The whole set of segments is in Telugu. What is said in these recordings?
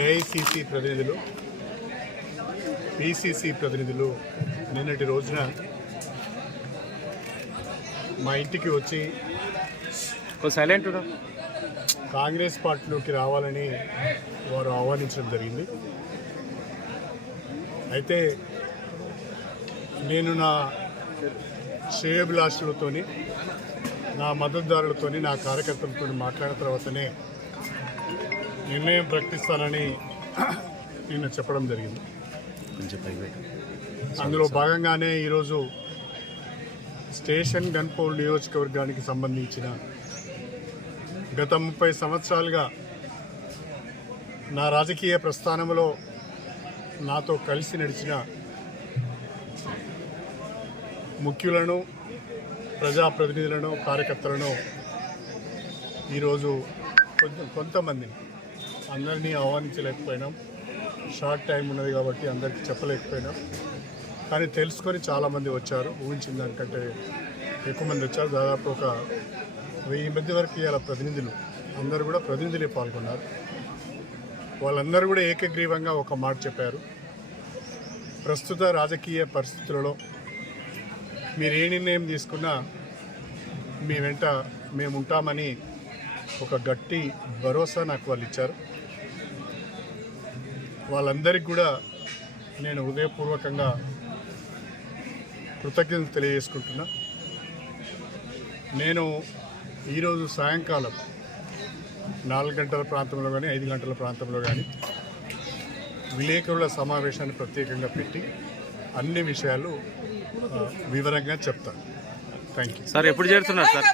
ఏఐసిసి ప్రతినిధులు, పిసిసి ప్రతినిధులు నిన్నటి రోజున మా ఇంటికి వచ్చి కాంగ్రెస్ పార్టీలోకి రావాలని వారు ఆహ్వానించడం జరిగింది. అయితే నేను నా శ్రేయోభిలాషులతోని, నా మద్దతుదారులతోని, నా కార్యకర్తలతో మాట్లాడిన తర్వాతనే నిర్ణయం ప్రకటిస్తానని నేను చెప్పడం జరిగింది. అందులో భాగంగానే ఈరోజు స్టేషన్ గన్పౌల్ నియోజకవర్గానికి సంబంధించిన గత 30 సంవత్సరాలుగా నా రాజకీయ ప్రస్థానంలో నాతో కలిసి నడిచిన ముఖ్యులను, ప్రజాప్రతినిధులను, కార్యకర్తలను ఈరోజు కొంతమందిని, అందరినీ ఆహ్వానించలేకపోయినాం. షార్ట్ టైం ఉన్నది కాబట్టి అందరికీ చెప్పలేకపోయినాం. కానీ తెలుసుకొని చాలామంది వచ్చారు. ఊహించిన దానికంటే ఎక్కువ మంది వచ్చారు. దాదాపు ఒక 1000 మంది వరకు ఇవాళ ప్రతినిధులు, అందరూ కూడా ప్రతినిధులే పాల్గొన్నారు. వాళ్ళందరూ కూడా ఏకగ్రీవంగా ఒక మాట చెప్పారు. ప్రస్తుత రాజకీయ పరిస్థితులలో మీరు ఏ నిర్ణయం తీసుకున్నా మీ వెంట మేము ఉంటామని ఒక గట్టి భరోసా నాకు వాళ్ళు ఇచ్చారు. వాళ్ళందరికీ కూడా నేను హృదయపూర్వకంగా కృతజ్ఞతలు తెలియజేసుకుంటున్నా. నేను ఈరోజు సాయంకాలం 4 గంటల ప్రాంతంలో కానీ 5 గంటల ప్రాంతంలో కానీ విలేకరుల సమావేశాన్ని ప్రత్యేకంగా పెట్టి అన్ని విషయాలు వివరంగా చెప్తాను. Thank you sir. ఎప్పుడు చేరుతున్నారు sir?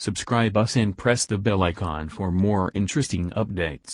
Subscribe us and press the bell icon for more interesting updates.